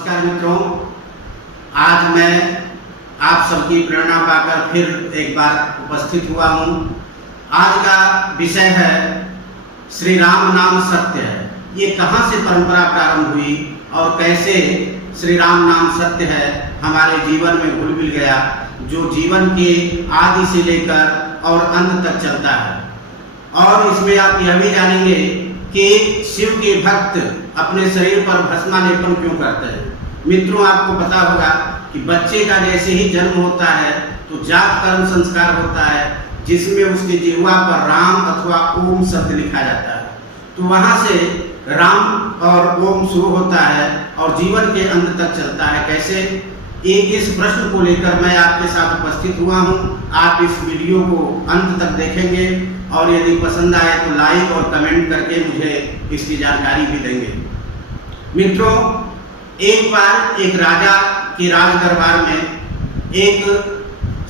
नमस्कार मित्रों, आज मैं आप सबकी प्रेरणा पाकर फिर एक बार उपस्थित हुआ हूँ। आज का विषय है श्री राम नाम सत्य है। ये कहाँ से परंपरा प्रारंभ हुई और कैसे श्री राम नाम सत्य है हमारे जीवन में घुल मिल गया, जो जीवन के आदि से लेकर और अंत तक चलता है। और इसमें आप यह भी जानेंगे कि शिव के भक्त अपने शरीर पर भस्मालेपन क्यों करते हैं। मित्रों, आपको पता होगा कि बच्चे का जैसे ही जन्म होता है तो जात कर्म संस्कार होता है, जिसमें उसके जिह्वा पर राम अथवा ओम शब्द लिखा जाता है। तो वहाँ से राम और ओम शुरू होता है और जीवन के अंत तक चलता है। कैसे, इस प्रश्न को लेकर मैं आपके साथ उपस्थित हुआ हूँ। आप इस वीडियो को अंत तक देखेंगे और यदि पसंद आए तो लाइक और कमेंट करके मुझे इसकी जानकारी भी देंगे। मित्रों, एक बार एक राजा के राज दरबार में एक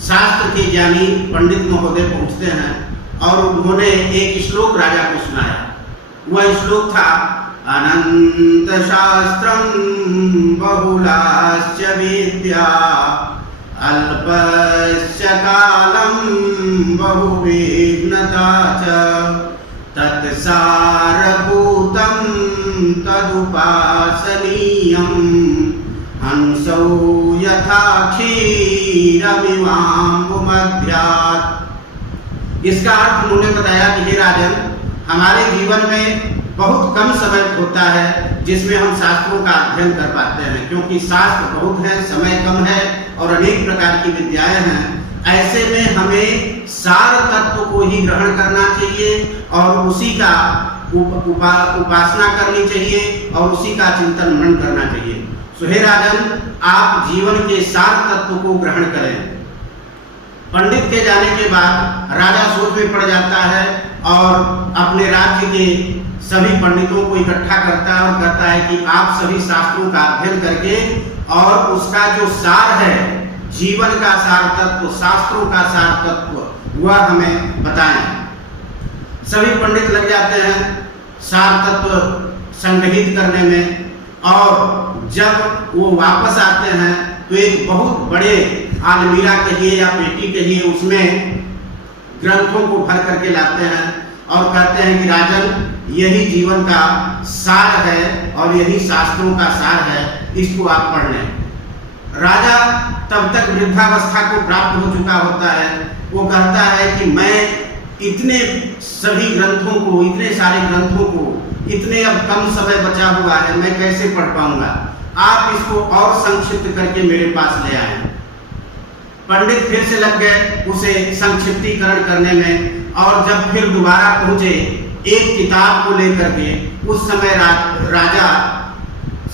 शास्त्र के ज्ञानी पंडित महोदय पहुँचते हैं और उन्होंने एक श्लोक राजा को सुनाया। वह श्लोक था, अनंत शास्त्रम बहुलाश्च विद्या अल्पस्य कालम बहुविघ्नता च तत्सारभूतं तदुपासनीयं हंसौ यथा क्षीरमिवाम्बुमध्यात्। इसका अर्थ उन्होंने बताया कि हे राजन, हमारे जीवन में बहुत कम समय होता है जिसमें हम शास्त्रों का अध्ययन कर पाते हैं, क्योंकि शास्त्र बहुत है, समय कम है और अनेक प्रकार की विद्याएं हैं। ऐसे में हमें सार तत्व को ही ग्रहण करना चाहिए और उसी का उपासना करनी चाहिए और उसी का चिंतन मनन करना चाहिए। सो हे राजन, आप जीवन के सार तत्व को ग्रहण करें। पंडित के जाने के बाद राजा सोच में पड़ जाता है और अपने राज्य के सभी पंडितों को इकट्ठा करता है और कहता है कि आप सभी शास्त्रों का अध्ययन करके और उसका जो सार है, जीवन का सार तत्व, शास्त्रों का सार तत्व, वह हमें बताएं। सभी पंडित लग जाते हैं सार तत्व संग्रहित करने में, और जब वो वापस आते हैं तो एक बहुत बड़े अलमीरा कहिए या पेटी कहिए, उसमें ग्रंथों को भर करके लाते हैं और कहते हैं कि राजन, यही जीवन का सार है और यही शास्त्रों का सार है, इसको आप पढ़ लें। राजा तब तक वृद्धावस्था को प्राप्त हो चुका होता है। वो कहता है कि मैं इतने सभी ग्रंथों को, इतने सारे ग्रंथों को, इतने अब कम समय बचा हुआ है, मैं कैसे पढ़ पाऊंगा। आप इसको और संक्षिप्त करके मेरे पास ले आए। पंडित फिर से लग गए उसे संक्षिप्तीकरण करने में, और जब फिर दोबारा पहुंचे एक किताब को लेकर के, उस समय राजा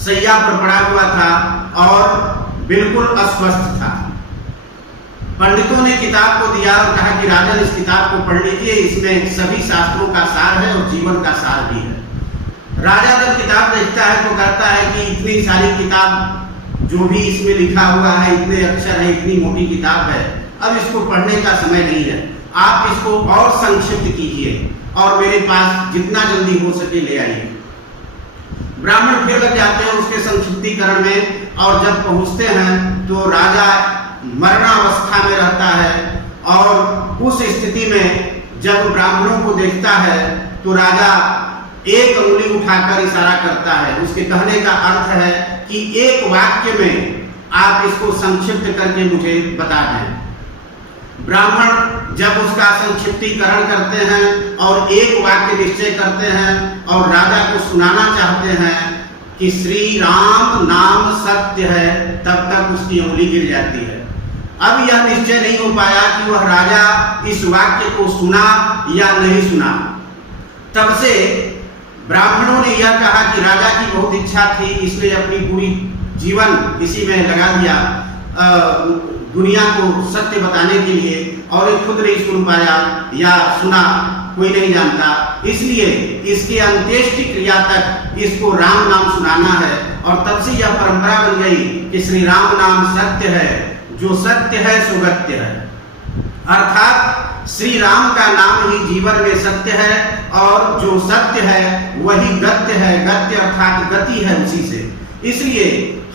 सैया पर पड़ा हुआ था और बिल्कुल अस्वस्थ था। पंडितों ने किताब को दिया और कहा कि राजन, इस किताब को पढ़ लीजिए, इसमें सभी शास्त्रों का सार है और जीवन का सार भी है। राजा जब किताब देखता है तो कहता है कि इतनी सारी किताब, जो भी इसमें लिखा हुआ है, इतने अक्षर है, इतनी मोटी किताब है, अब इसको पढ़ने का समय नहीं है। आप इसको और संक्षिप्त कीजिए और मेरे पास जितना जल्दी हो सके ले आइए। ब्राह्मण फिर लग जाते हैं उसके संक्षिप्तीकरण में, और जब पहुंचते हैं तो राजा मरणावस्था में रहता है, और उस स्थिति में जब ब्राह्मणों को देखता है तो राजा एक अंगुली उठाकर इशारा करता है। उसके कहने का अर्थ है कि एक वाक्य में आप इसको संक्षिप्त करके मुझे बता दें। ब्राह्मण जब उसका संक्षिप्तीकरण करते हैं और एक वाक्य निश्चय करते हैं और राजा को सुनाना चाहते हैं कि श्री राम नाम सत्य है, तब तक उसकी उंगली गिर जाती है। अब यह निश्चय नहीं हो पाया कि वह राजा इस वाक्य को सुना या नहीं सुना। तब से ब्राह्मणों ने यह कहा कि राजा की बहुत इच्छा थी, इसलिए अपनी पूरी जीवन इसी में लगा दिया दुनिया को सत्य बताने के लिए, और ये खुद नहीं सुन पाया या सुना, कोई नहीं जानता। इसलिए इसके अंत्येष्टि क्रिया तक इसको राम नाम सुनाना है, और तब से यह परंपरा बन गई कि श्री राम नाम सत्य है, जो सत्य है सो गत्य है। अर्थात श्री राम का नाम ही जीवन में सत्य है, और जो सत्य है वही गत्य है। गत्य अर्थात गति है उसी से। इसलिए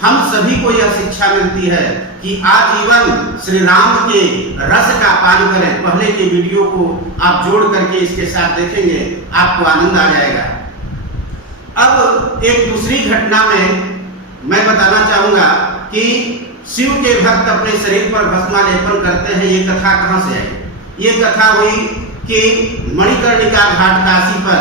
हम सभी को यह शिक्षा मिलती है कि आजीवन श्री राम के रस का पान करें। पहले के वीडियो को आप जोड़ करके इसके साथ देखेंगे, आपको आनंद आ जाएगा। अब एक दूसरी घटना में मैं बताना चाहूंगा कि शिव के भक्त अपने शरीर पर भस्मालेपन करते हैं। ये कथा कहाँ से आई? ये कथा हुई कि मणिकर्णिका घाट काशी पर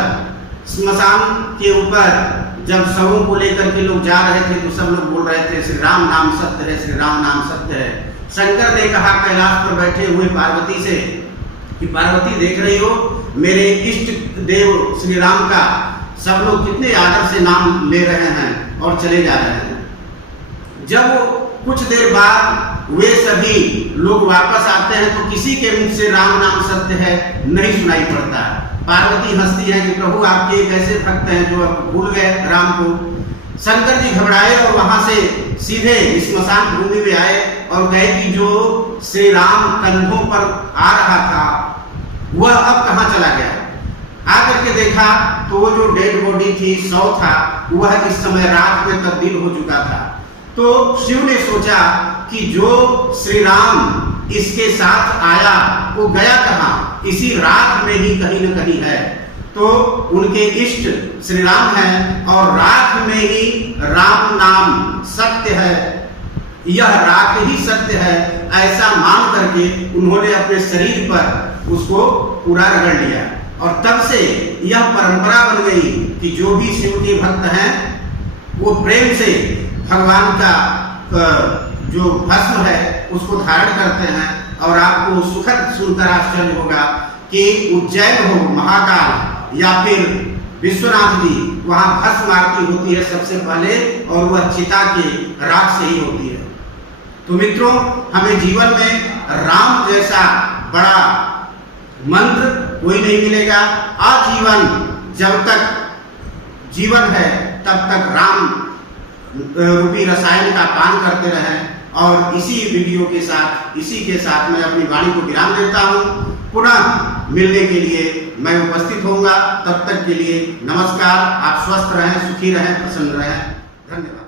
श्मशान के ऊपर जब शवों को लेकर के लोग जा रहे थे तो सब लोग बोल रहे थे श्री राम नाम सत्य है, श्री राम नाम सत्य है। शंकर ने कहा कैलाश पर बैठे हुए पार्वती से कि पार्वती देख रही हो मेरे इष्ट देव श्री राम का सब लोग कितने आदर से नाम ले रहे हैं और चले जा रहे हैं। जब कुछ देर बाद वे सभी लोग वापस आते हैं तो किसी के मुख से राम नाम सत्य है नहीं सुनाई पड़ता। पार्वती हंसती है कि प्रभु आपके एक ऐसे भक्त हैं जो अब भूल गए राम को। शंकर जी घबराए और वहां से सीधे स्मशान भूमि में आए और कहे कि जो श्री राम कंधों पर आ रहा था वह अब कहाँ चला गया। आकर के देखा तो वो जो डेड बॉडी थी, शव था, वह इस समय राख में तब्दील हो चुका था। तो शिव ने सोचा कि जो श्री राम इसके साथ आया वो गया कहाँ? इसी राख में ही कहीं न कहीं है। तो उनके इष्ट श्री राम हैं और राख में ही राम नाम सत्य है, यह राख ही सत्य है, ऐसा मान करके उन्होंने अपने शरीर पर उसको पूरा रगड़ लिया। और तब से यह परंपरा बन गई कि जो भी शिव के भक्त हैं वो प्रेम से भगवान का जो भस्म है उसको धारण करते हैं। और आपको सुखद सुनकर आश्चर्य होगा कि उज्जैन हो, महाकाल या फिर विश्वनाथ जी, वहाँ भस्म आरती होती है सबसे पहले और वह चिता के राख से ही होती है। तो मित्रों, हमें जीवन में राम जैसा बड़ा मंत्र कोई नहीं मिलेगा। आजीवन जब तक जीवन है तब तक राम रूपी रसायन का पान करते रहें। और इसी वीडियो के साथ, इसी के साथ मैं अपनी वाणी को विराम देता हूँ। पुनः मिलने के लिए मैं उपस्थित होऊंगा। तब तक के लिए नमस्कार। आप स्वस्थ रहें, सुखी रहें, प्रसन्न रहें। धन्यवाद।